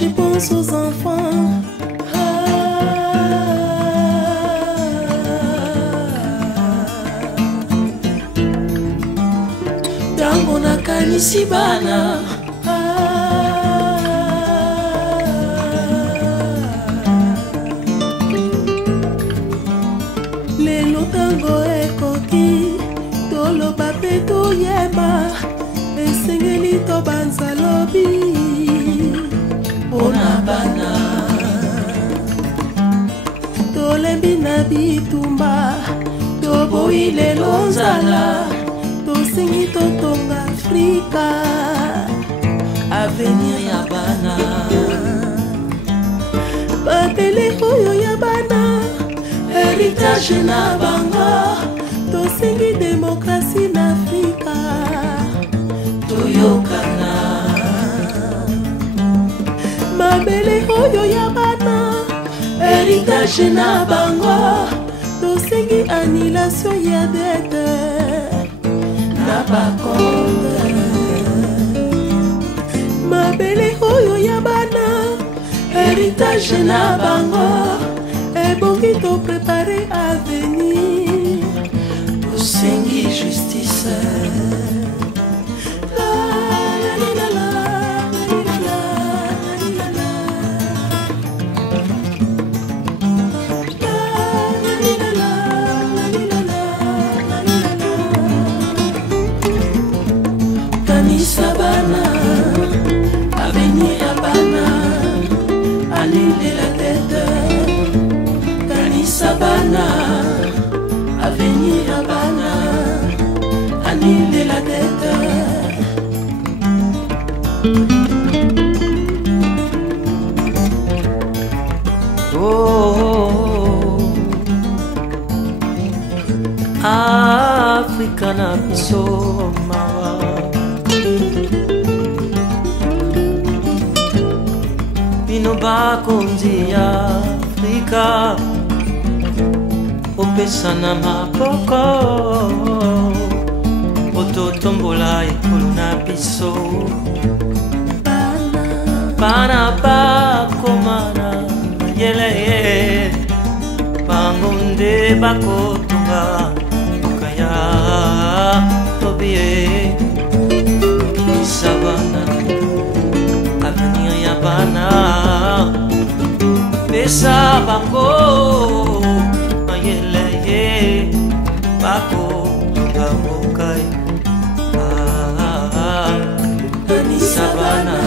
je pense aux enfants. Tango nakanisi bana. Lelo tango ekoki toloba pe toyeba esengeli tobanza lobi mpona bana tolembi na bitumba toboyi lelo nzala tosengi totonga Afrika avenir ya bana babele oyo ya bana héritage na bango tosengi demokrasi na Afrika toyokana mabele oyo ya bana héritage na bango tosengi annulation ya dette na bakonte mabele oyo ya bana héritage na bango ebongi to préparer avenir tosengi justice. Kanisa bana avenir ya bana annule la tête. Kanisa bana avenir ya bana annule la tête. Oh, Africa na biso mawa bino bakonzi ya Afrika opesa na maboko ototombola ekolo na biso bana bakomana yele bango nde bakotunga okaya tobie kanisa bana avenir ya bana pesa bango mayele bakotunga okaya kanisa bana